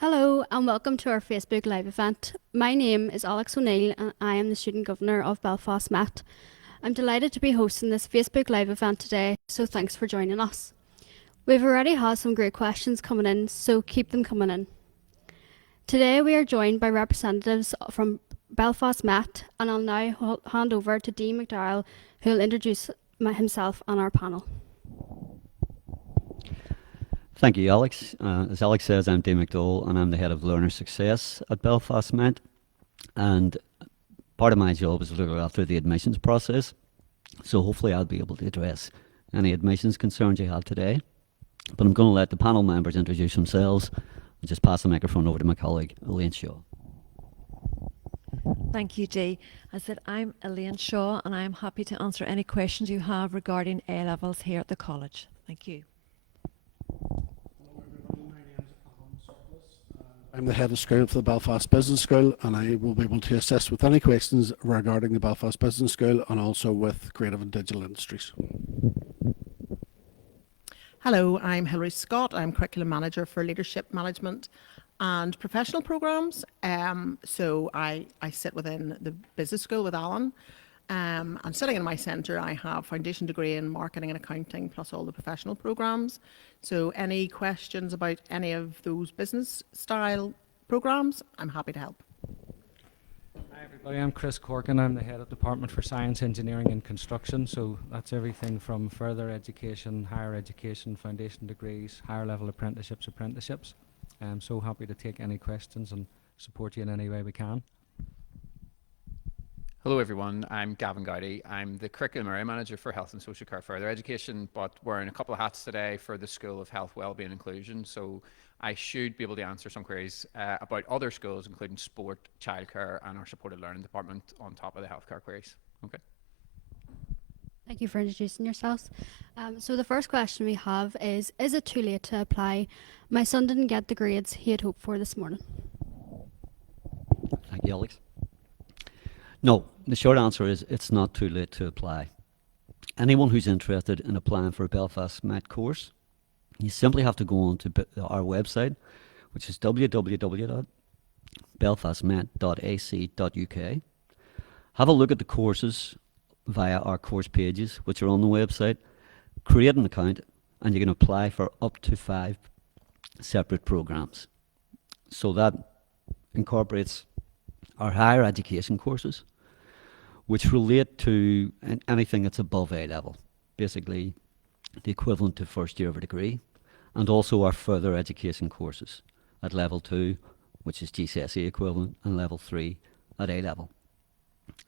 Hello and welcome to our Facebook Live event. My name is Alex O'Neill and I am the Student Governor of Belfast Met. I'm delighted to be hosting this Facebook Live event today, so thanks for joining us. We've already had some great questions coming in, so keep them coming in. Today we are joined by representatives from Belfast Met, and I'll now hand over to Dean McDowell, who will introduce himself and our panel. Thank you, Alex. As Alex says, I'm Dave McDowell and I'm the head of learner success at Belfast Met. And part of my job is to look after the admissions process. So hopefully I'll be able to address any admissions concerns you have today. But I'm going to let the panel members introduce themselves and just pass the microphone over to my colleague, Elaine Shaw. Thank you, Dee. I said I'm Elaine Shaw and I'm happy to answer any questions you have regarding A-levels here at the college. Thank you. I'm the head of school for the Belfast Business School, and I will be able to assist with any questions regarding the Belfast Business School and also with creative and digital industries. Hello, I'm Hilary Scott. I'm Curriculum Manager for Leadership Management and Professional Programmes. So I sit within the Business School with Alan. And sitting in my centre, I have foundation degree in marketing and accounting, plus all the professional programmes. So any questions about any of those business style programmes, I'm happy to help. Hi everybody, I'm Chris Corkin. I'm the head of Department for Science, Engineering and Construction. So that's everything from further education, higher education, foundation degrees, higher level apprenticeships. I'm so happy to take any questions and support you in any way we can. Hello everyone, I'm Gavin Gowdy. I'm the Curriculum Area Manager for Health and Social Care Further Education, but wearing a couple of hats today for the School of Health, Wellbeing and Inclusion, so I should be able to answer some queries about other schools, including sport, childcare and our supported learning department on top of the healthcare queries. Okay. Thank you for introducing yourselves. So the first question we have is it too late to apply? My son didn't get the grades he had hoped for this morning. Thank you, Alex. No, the short answer is it's not too late to apply. Anyone who's interested in applying for a Belfast Met course, you simply have to go on to our website, which is www.belfastmet.ac.uk. Have a look at the courses via our course pages, which are on the website, create an account, and you can apply for up to 5 separate programs. So that incorporates our higher education courses, which relate to anything that's above A level, basically the equivalent to first year of a degree, and also our further education courses at level 2, which is GCSE equivalent, and level 3 at A level.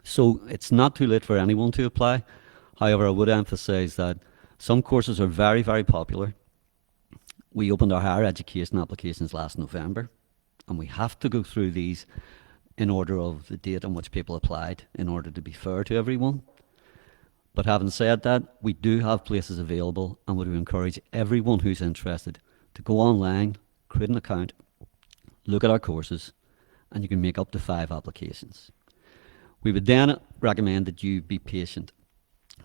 So it's not too late for anyone to apply. However, I would emphasize that some courses are very, very popular. We opened our higher education applications last November, and we have to go through these in order of the date on which people applied, in order to be fair to everyone. But having said that, we do have places available and would encourage everyone who's interested to go online, create an account, look at our courses, and you can make up to 5 applications. We would then recommend that you be patient,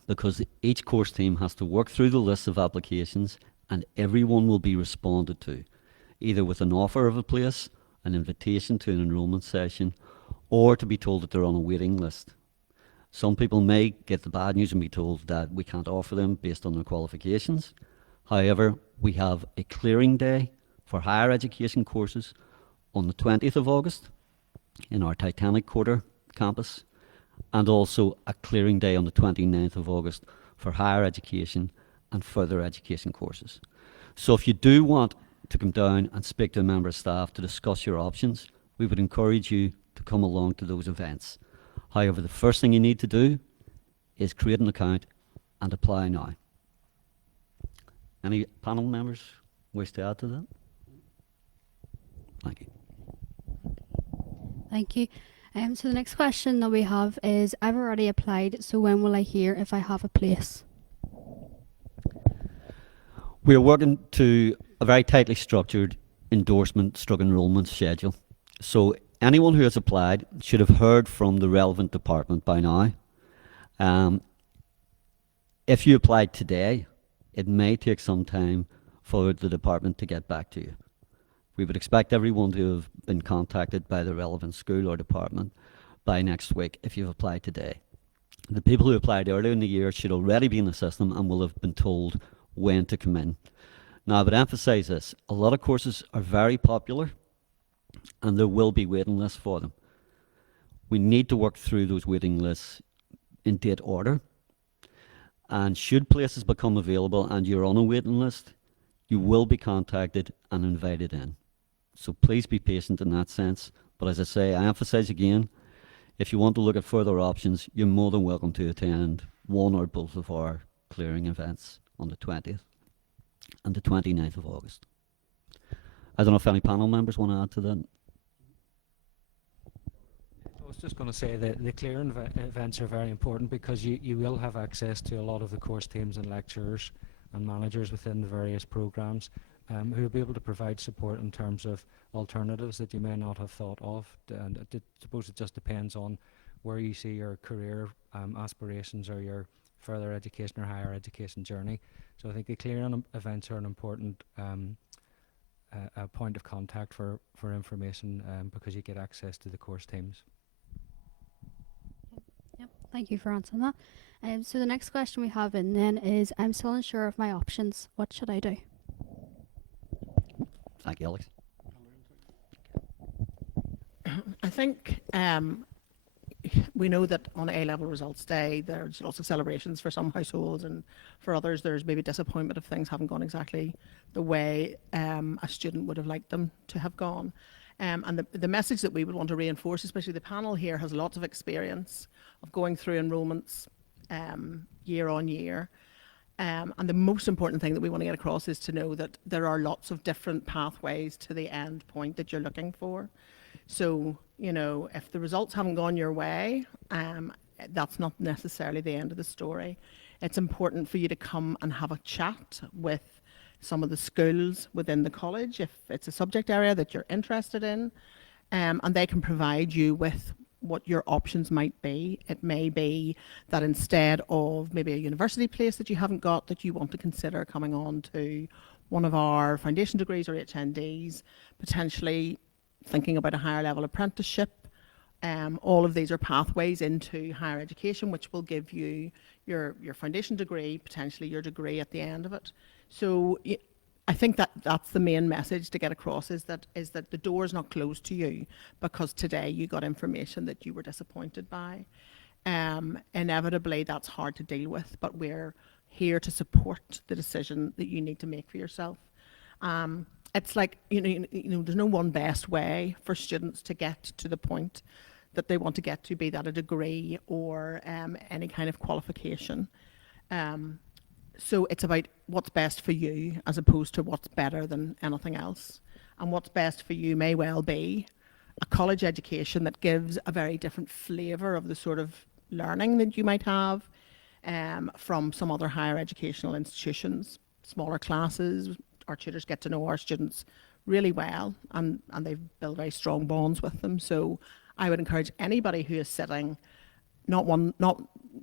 because each course team has to work through the list of applications and everyone will be responded to, either with an offer of a place, an invitation to an enrolment session, or to be told that they're on a waiting list. Some people may get the bad news and be told that we can't offer them based on their qualifications. However, we have a clearing day for higher education courses on the 20th of August in our Titanic Quarter campus, and also a clearing day on the 29th of August for higher education and further education courses. So if you do want to come down and speak to a member of staff to discuss your options, we would encourage you to come along to those events. However, the first thing you need to do is create an account and apply now. Any panel members wish to add to that? Thank you. Thank you. So the next question that we have is, I've already applied, so when will I hear if I have a place? We're working to a very tightly structured enrollment schedule. So anyone who has applied should have heard from the relevant department by now. If you applied today, it may take some time for the department to get back to you. We would expect everyone to have been contacted by the relevant school or department by next week if you've applied today. The people who applied earlier in the year should already be in the system and will have been told when to come in. Now, I would emphasise this. A lot of courses are very popular and there will be waiting lists for them. We need to work through those waiting lists in date order. And should places become available and you're on a waiting list, you will be contacted and invited in. So please be patient in that sense. But as I say, I emphasise again, if you want to look at further options, you're more than welcome to attend one or both of our clearing events on the 20th and the 29th of August. I don't know if any panel members want to add to that. I was just going to say that the clearing events are very important because you will have access to a lot of the course teams and lecturers and managers within the various programs who will be able to provide support in terms of alternatives that you may not have thought of. And I suppose it just depends on where you see your career aspirations or your further education or higher education journey. So I think the clearing events are an important a point of contact for information because you get access to the course teams. Yep, thank you for answering that. So the next question we have in then is, I'm still unsure of my options. What should I do? Thank you, Alex. I think we know that on A-level results day, there's lots of celebrations for some households, and for others, there's maybe disappointment if things haven't gone exactly the way a student would have liked them to have gone. And the message that we would want to reinforce, especially the panel here, has lots of experience of going through enrolments year on year. And the most important thing that we want to get across is to know that there are lots of different pathways to the end point that you're looking for. So, you know, if the results haven't gone your way, that's not necessarily the end of the story. It's important for you to come and have a chat with some of the schools within the college, if it's a subject area that you're interested in, and they can provide you with what your options might be. It may be that instead of maybe a university place that you haven't got, that you want to consider coming on to one of our foundation degrees or HNDs, potentially thinking about a higher level apprenticeship. All of these are pathways into higher education, which will give you your foundation degree, potentially your degree at the end of it. So I think that that's the main message to get across, is that the door is not closed to you because today you got information that you were disappointed by. Inevitably, that's hard to deal with, but we're here to support the decision that you need to make for yourself. It's like, you know, there's no one best way for students to get to the point that they want to get to, be that a degree or any kind of qualification. So it's about what's best for you as opposed to what's better than anything else. And what's best for you may well be a college education that gives a very different flavour of the sort of learning that you might have from some other higher educational institutions. Smaller classes, our tutors get to know our students really well, and they build very strong bonds with them. So I would encourage anybody who is sitting not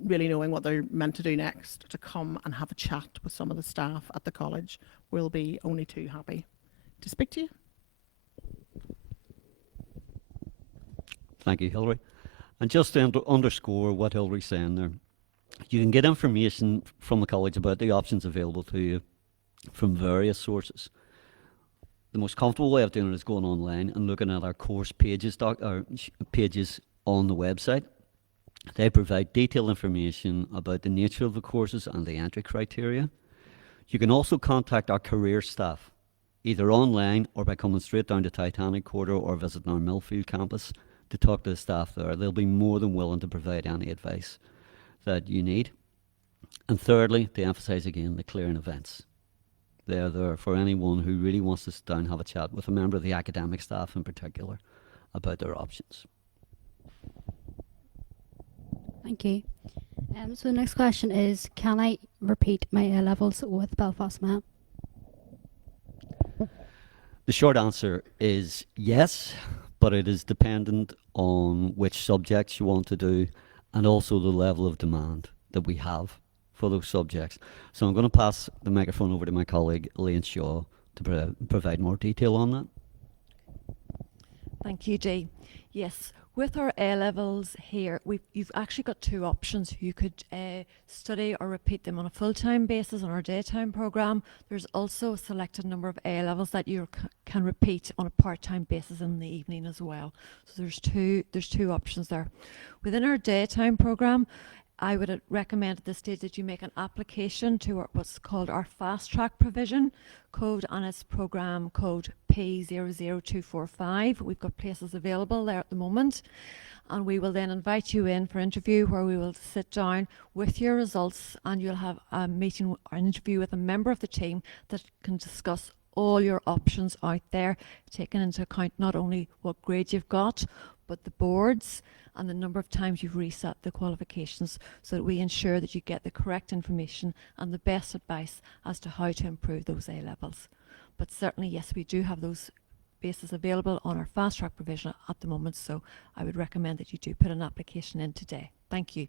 really knowing what they're meant to do next to come and have a chat with some of the staff at the college. We'll be only too happy to speak to you. Thank you, Hilary. And just to underscore what Hilary's saying there, you can get information from the college about the options available to you from various sources. The most comfortable way of doing it is going online and looking at our course pages, pages on the website. They provide detailed information about the nature of the courses and the entry criteria. You can also contact our career staff, either online or by coming straight down to Titanic Quarter or visiting our Millfield campus to talk to the staff there. They'll be more than willing to provide any advice that you need. And thirdly, to emphasise again, the clearing events. They're there for anyone who really wants to sit down and have a chat with a member of the academic staff in particular about their options. Thank you. So the next question is, can I repeat my A-levels with Belfast Met? The short answer is yes, but it is dependent on which subjects you want to do and also the level of demand that we have for those subjects. So I'm going to pass the microphone over to my colleague Elaine Shaw to provide more detail on that. Thank you, Dee. Yes, with our A levels here, you've actually got two options. You could study or repeat them on a full-time basis on our daytime program. There's also a selected number of A levels that you can repeat on a part-time basis in the evening as well. So there's two options there. Within our daytime program, I would recommend at this stage that you make an application to what's called our fast track provision code, and it's program code P00245. We've got places available there at the moment, and we will then invite you in for interview, where we will sit down with your results, and you'll have a meeting or an interview with a member of the team that can discuss all your options out there, taking into account not only what grade you've got, but the boards and the number of times you've reset the qualifications, so that we ensure that you get the correct information and the best advice as to how to improve those A levels. But certainly, yes, we do have those bases available on our fast track provision at the moment, so I would recommend that you do put an application in today. Thank you.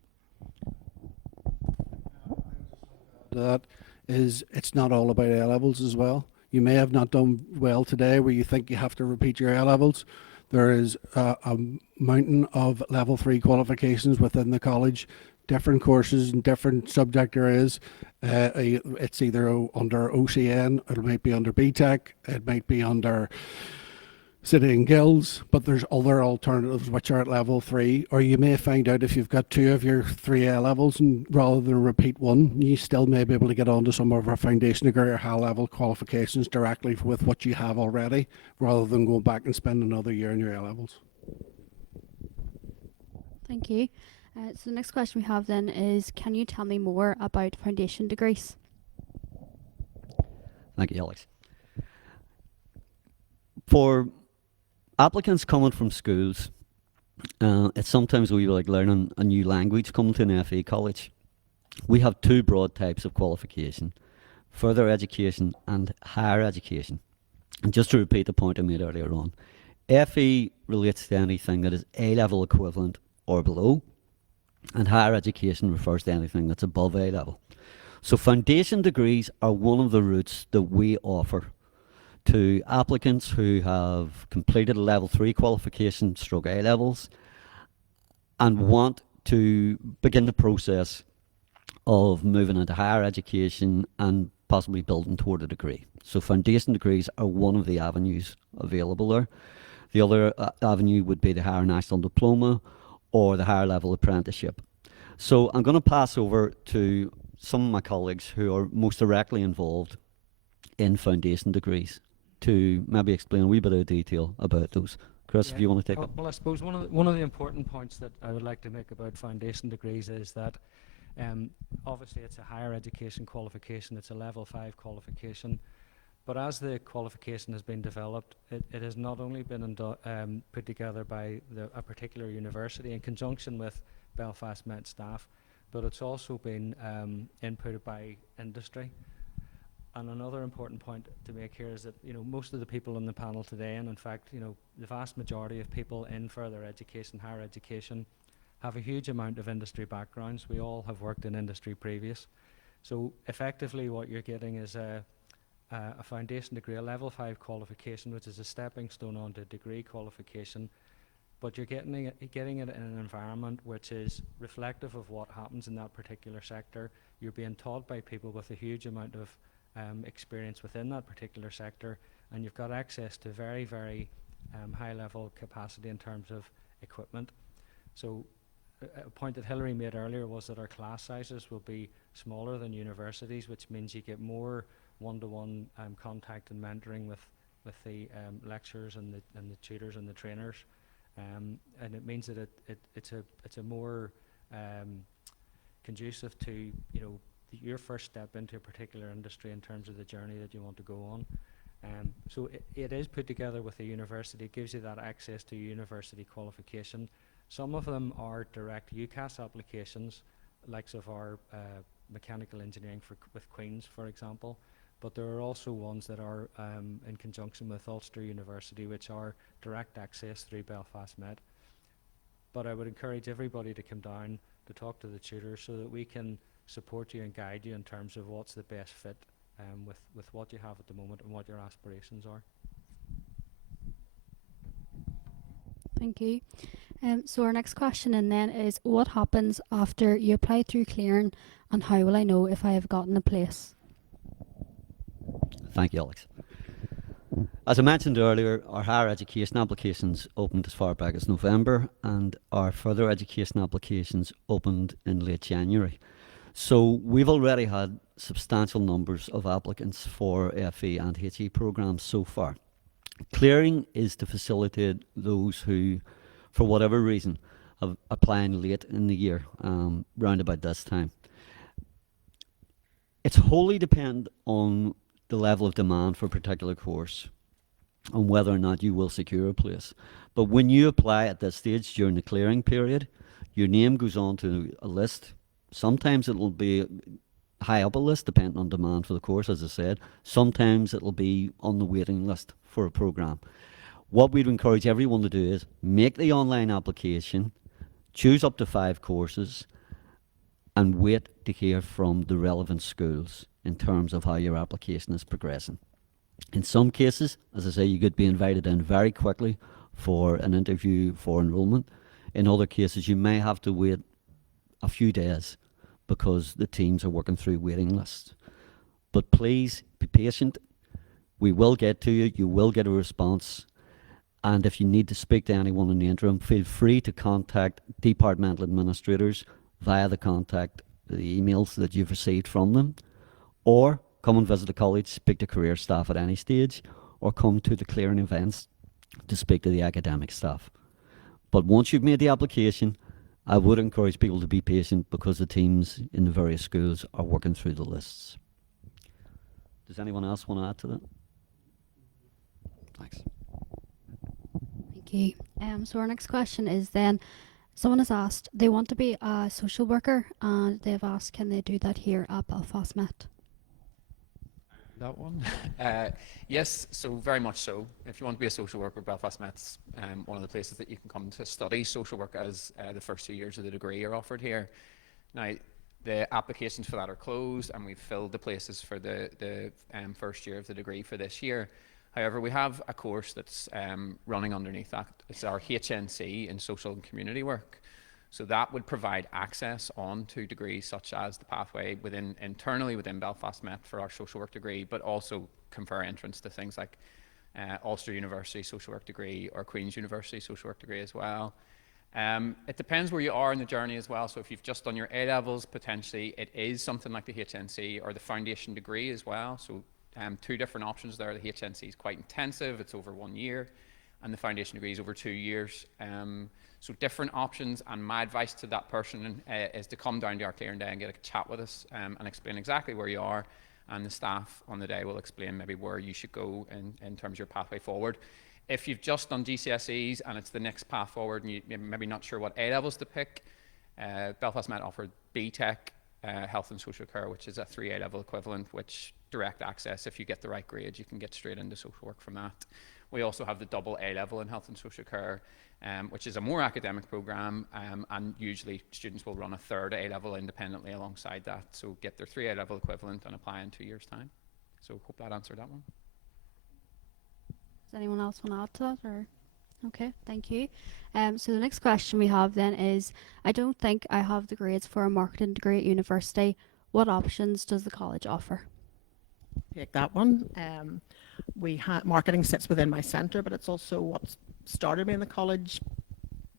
That is, it's not all about A levels as well. You may have not done well today where you think you have to repeat your A levels. There is a mountain of level 3 qualifications within the college, different courses and different subject areas. It's either under OCN, it might be under BTEC, it might be under City and Guilds, but there's other alternatives which are at level 3, or you may find out if you've got 2 of your 3 A levels, and rather than repeat one, you still may be able to get onto some of our foundation degree or high level qualifications directly with what you have already, rather than going back and spend another year in your A levels. Thank you. So the next question we have then is, can you tell me more about foundation degrees? Thank you, Alex. For applicants coming from schools, it's sometimes we like learning a new language coming to an FE college. We have 2 broad types of qualification: further education and higher education. And just to repeat the point I made earlier on, FE relates to anything that is A-level equivalent or below, and higher education refers to anything that's above A-level. So foundation degrees are one of the routes that we offer to applicants who have completed a level 3 qualification stroke A levels and want to begin the process of moving into higher education and possibly building toward a degree. So foundation degrees are one of the avenues available there. The other avenue would be the higher national diploma or the higher level apprenticeship. So I'm going to pass over to some of my colleagues who are most directly involved in foundation degrees to maybe explain a wee bit of detail about those. Chris, if you want to take it. Well, I suppose one of the important points that I would like to make about foundation degrees is that obviously it's a higher education qualification, it's a level 5 qualification, but as the qualification has been developed, it has not only been put together by a particular university in conjunction with Belfast Met staff, but it's also been inputted by industry. And another important point to make here is that, you know, most of the people on the panel today, and in fact, you know, the vast majority of people in further education, higher education, have a huge amount of industry backgrounds. We all have worked in industry previous. So effectively what you're getting is a foundation degree, a level 5 qualification, which is a stepping stone onto a degree qualification, but you're getting it in an environment which is reflective of what happens in that particular sector. You're being taught by people with a huge amount of experience within that particular sector, and you've got access to very, very high level capacity in terms of equipment. So a point that Hilary made earlier was that our class sizes will be smaller than universities, which means you get more one-to-one contact and mentoring with the lecturers and the tutors and the trainers, and it means that it's a more conducive to, you know, your first step into a particular industry in terms of the journey that you want to go on. So it is put together with a university. It gives you that access to university qualification. Some of them are direct UCAS applications, likes of our mechanical engineering with Queen's, for example, but there are also ones that are in conjunction with Ulster University, which are direct access through Belfast Met. But I would encourage everybody to come down to talk to the tutors so that we can support you and guide you in terms of what's the best fit with what you have at the moment and what your aspirations are. Thank you. So our next question in then is, what happens after you apply through clearing, and how will I know if I have gotten a place? Thank you, Alex. As I mentioned earlier, our higher education applications opened as far back as November, and our further education applications opened in late January. So we've already had substantial numbers of applicants for FE and HE programs so far. Clearing is to facilitate those who, for whatever reason, are applying late in the year, round about this time. It's wholly dependent on the level of demand for a particular course, on whether or not you will secure a place. But when you apply at this stage during the clearing period, your name goes on to a list. Sometimes it'll be high up a list, depending on demand for the course, as I said. Sometimes it'll be on the waiting list for a program. What we'd encourage everyone to do is make the online application, choose up to 5 courses, and wait to hear from the relevant schools in terms of how your application is progressing. In some cases, as I say, you could be invited in very quickly for an interview for enrolment. In other cases, you may have to wait a few days because the teams are working through waiting lists. But please be patient. We will get to you. You will get a response. And if you need to speak to anyone in the interim, feel free to contact departmental administrators via the emails that you've received from them, or come and visit the college, speak to career staff at any stage, or come to the clearing events to speak to the academic staff. But once you've made the application, I would encourage people to be patient because the teams in the various schools are working through the lists. Does anyone else want to add to that? Thanks. Thank you. So our next question is then, someone has asked, they want to be a social worker, and they've asked, can they do that here at Belfast Met? That one? Yes, so very much so. If you want to be a social worker, Belfast Met's one of the places that you can come to study social work, as the first 2 years of the degree are offered here. Now, the applications for that are closed, and we've filled the places for the first year of the degree for this year. However, we have a course that's running underneath that. It's our HNC in Social and Community Work. So that would provide access on to degrees such as the pathway internally within Belfast Met for our social work degree, but also confer entrance to things like Ulster University social work degree or Queen's University social work degree as well. It depends where you are in the journey as well. So if you've just done your A-levels, potentially it is something like the HNC or the foundation degree as well. So 2 different options there. The HNC is quite intensive. It's over 1 year, and the foundation degree is over 2 years. So different options, and my advice to that person is to come down to our clearing day and get a chat with us and explain exactly where you are, and the staff on the day will explain maybe where you should go in terms of your pathway forward. If you've just done GCSEs and it's the next path forward and you're maybe not sure what A-levels to pick, Belfast Met offered BTEC, Health and Social Care, which is a 3 A-level equivalent, which direct access, if you get the right grades, you can get straight into social work from that. We also have the double A-level in Health and Social Care, which is a more academic program, and usually students will run a 3rd A-level independently alongside that, so get their 3 A-level equivalent and apply in 2 years' time. So hope that answered that one. Does anyone else want to add to that? Or? Okay, thank you. So the next question we have then is, I don't think I have the grades for a marketing degree at university. What options does the college offer? Take that one. Marketing sits within my centre, but it's also what started me in the college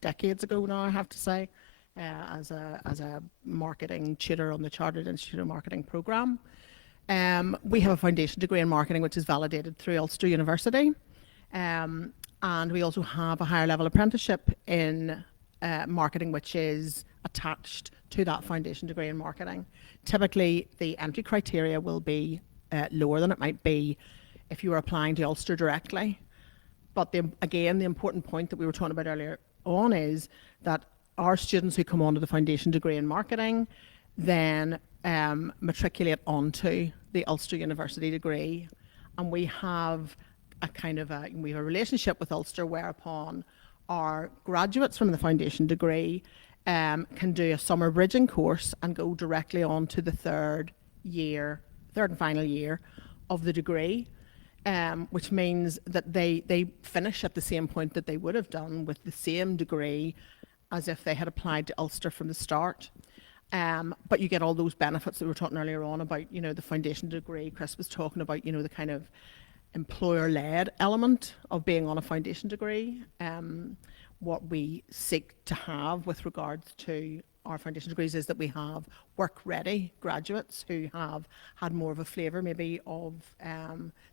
decades ago now, I have to say, as a marketing tutor on the Chartered Institute of Marketing programme. We have a foundation degree in marketing, which is validated through Ulster University. And we also have a higher level apprenticeship in marketing, which is attached to that foundation degree in marketing. Typically, the entry criteria will be lower than it might be if you were applying to Ulster directly. But again, the important point that we were talking about earlier on is that our students who come onto the foundation degree in marketing then matriculate onto the Ulster University degree, and we have a relationship with Ulster whereupon our graduates from the foundation degree can do a summer bridging course and go directly on to the third and final year of the degree. which means that they finish at the same point that they would have done with the same degree as if they had applied to Ulster from the start. But you get all those benefits that we were talking earlier on about, you know, the foundation degree. Chris was talking about, you know, the kind of employer-led element of being on a foundation degree. What we seek to have with regards to our foundation degrees is that we have work-ready graduates who have had more of a flavour maybe of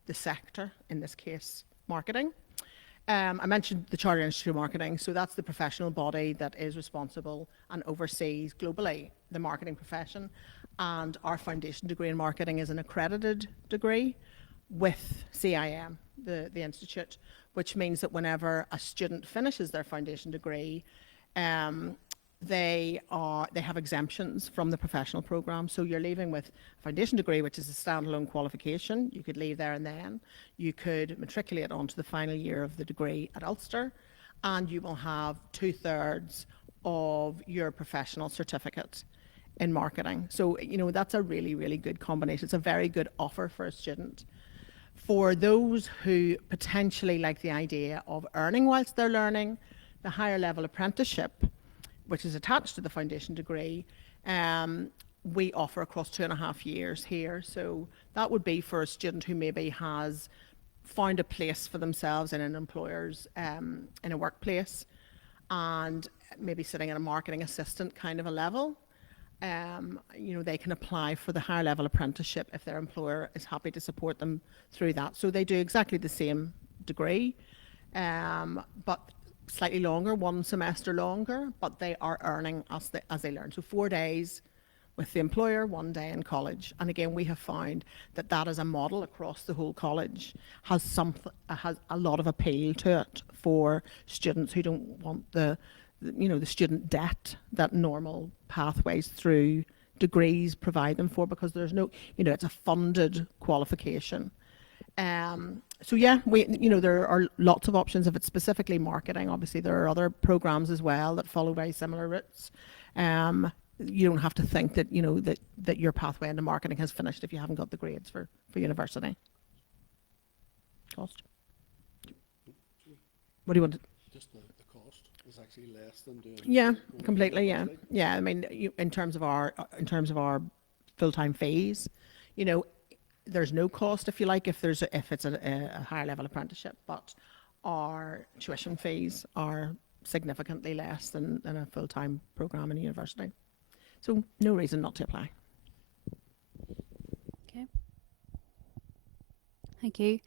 the sector, in this case marketing. I mentioned the Chartered Institute of Marketing, so that's the professional body that is responsible and oversees globally the marketing profession. And our foundation degree in marketing is an accredited degree with CIM, the institute, which means that whenever a student finishes their foundation degree, they have exemptions from the professional program. So you're leaving with a foundation degree, which is a standalone qualification. You could leave there and then. You could matriculate onto the final year of the degree at Ulster, and you will have 2/3 of your professional certificate in marketing. So, you know, that's a really, really good combination. It's a very good offer for a student. For those who potentially like the idea of earning whilst they're learning, the higher level apprenticeship, which is attached to the foundation degree, we offer across 2.5 years here. So that would be for a student who maybe has found a place for themselves in an employer's, in a workplace, and maybe sitting at a marketing assistant kind of a level. You know, they can apply for the higher level apprenticeship if their employer is happy to support them through that. So they do exactly the same degree, but slightly longer, 1 semester longer, but they are earning as they learn. So 4 days with the employer, 1 day in college. And again, we have found that that as a model across the whole college has a lot of appeal to it for students who don't want the student debt that normal pathways through degrees provide them for, because there's no, you know, it's a funded qualification. So yeah, there are lots of options. If it's specifically marketing, obviously there are other programs as well that follow very similar routes. You don't have to think that, you know, that your pathway into marketing has finished if you haven't got the grades for university. Cost? What do you want to? Just the cost is actually less than doing. Yeah, completely. Yeah, yeah. I mean, in terms of our full-time fees, you know, there's no cost, if you like, if it's a higher level apprenticeship, but our tuition fees are significantly less than a full-time program in a university. So no reason not to apply. Okay. Thank you.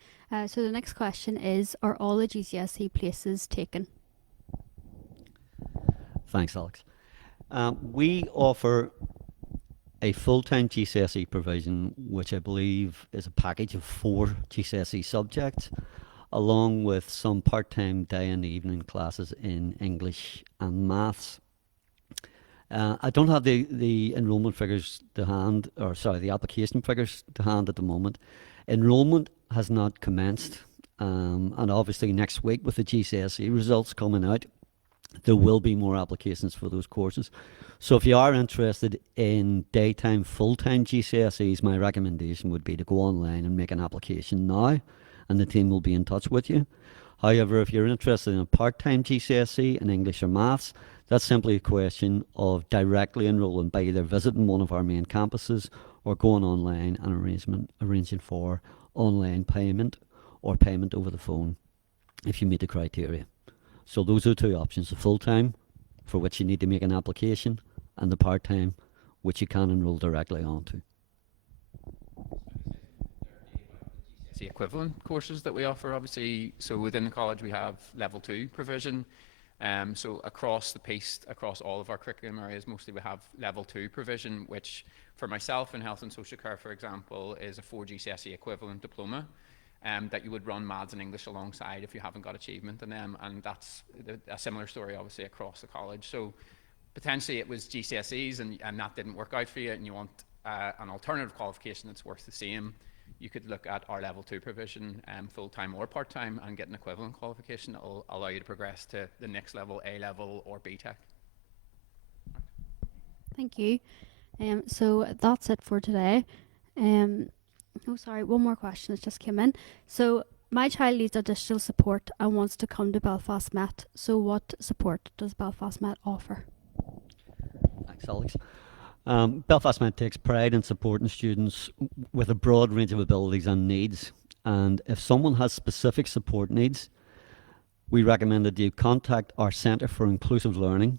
So the next question is, are all the GCSE places taken? Thanks, Alex. We offer a full-time GCSE provision, which I believe is a package of 4 GCSE subjects, along with some part-time day and evening classes in English and maths. I don't have the enrolment figures to hand, or sorry, the application figures to hand at the moment. Enrolment has not commenced, and obviously next week with the GCSE results coming out, there will be more applications for those courses. So if you are interested in daytime, full-time GCSEs, my recommendation would be to go online and make an application now, and the team will be in touch with you. However, if you're interested in a part-time GCSE in English or maths, that's simply a question of directly enrolling by either visiting one of our main campuses or going online and arranging for online payment or payment over the phone if you meet the criteria. So those are 2 options: the full-time, for which you need to make an application, and the part-time, which you can enrol directly onto. The equivalent courses that we offer, obviously. So within the college we have level 2 provision. So across the piece, across all of our curriculum areas, mostly we have level 2 provision, which for myself in health and social care, for example, is a 4 GCSE equivalent diploma that you would run maths and English alongside if you haven't got achievement in them. And that's a similar story, obviously, across the college. So potentially it was GCSEs and that didn't work out for you, and you want an alternative qualification that's worth the same. You could look at our level 2 provision, full-time or part-time, and get an equivalent qualification that will allow you to progress to the next level, A level or BTEC. Thank you. So that's it for today. Oh, sorry, one more question that just came in. So, my child needs additional support and wants to come to Belfast Met. So, what support does Belfast Met offer? Thanks, Alex. Belfast Met takes pride in supporting students with a broad range of abilities and needs. And if someone has specific support needs, we recommend that you contact our Centre for Inclusive Learning.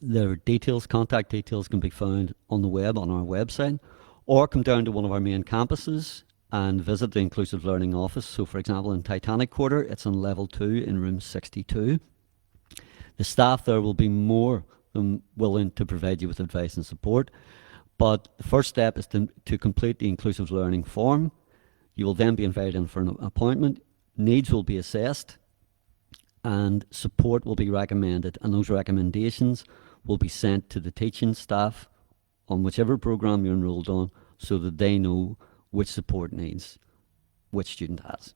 Their details, contact details, can be found on the web on our website, or come down to one of our main campuses and visit the Inclusive Learning office. So, for example, in Titanic Quarter, it's on level 2 in room 62. The staff there will be more than willing to provide you with advice and support. But the first step is to complete the Inclusive Learning form. You will then be invited in for an appointment. Needs will be assessed and support will be recommended. And those recommendations will be sent to the teaching staff on whichever program you're enrolled on so that they know which support needs which student has.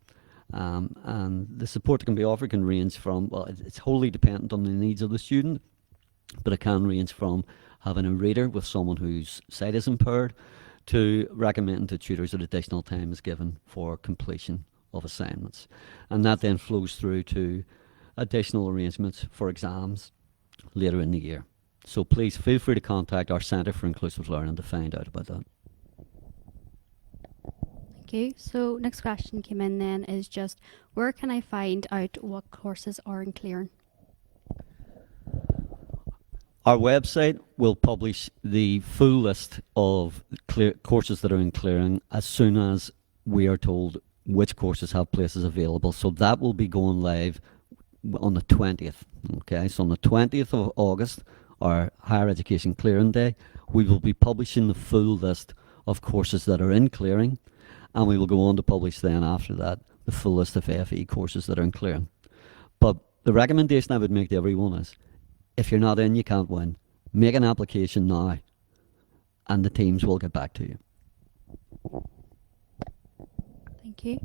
And the support that can be offered can range from, well, it's wholly dependent on the needs of the student, but it can range from having a reader with someone whose sight is impaired to recommending to tutors that additional time is given for completion of assignments. And that then flows through to additional arrangements for exams later in the year. So please feel free to contact our Centre for Inclusive Learning to find out about that. Thank you. So, next question came in then is just where can I find out what courses are in clearing? Our website will publish the full list of courses that are in clearing as soon as we are told which courses have places available. So that will be going live on the 20th. Okay, so on the 20th of August, our Higher Education Clearing Day, we will be publishing the full list of courses that are in clearing, and we will go on to publish then after that the full list of FE courses that are in clearing. But the recommendation I would make to everyone is, if you're not in, you can't win. Make an application now, and the teams will get back to you. Thank you.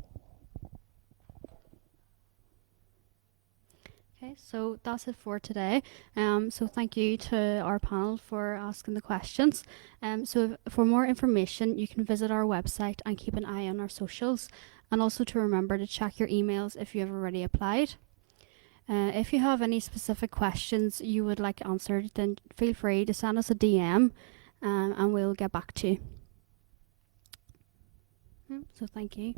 Okay, so that's it for today. So thank you to our panel for asking the questions. So for more information, you can visit our website and keep an eye on our socials, and also to remember to check your emails if you have already applied. If you have any specific questions you would like answered, then feel free to send us a DM and we'll get back to you. So thank you.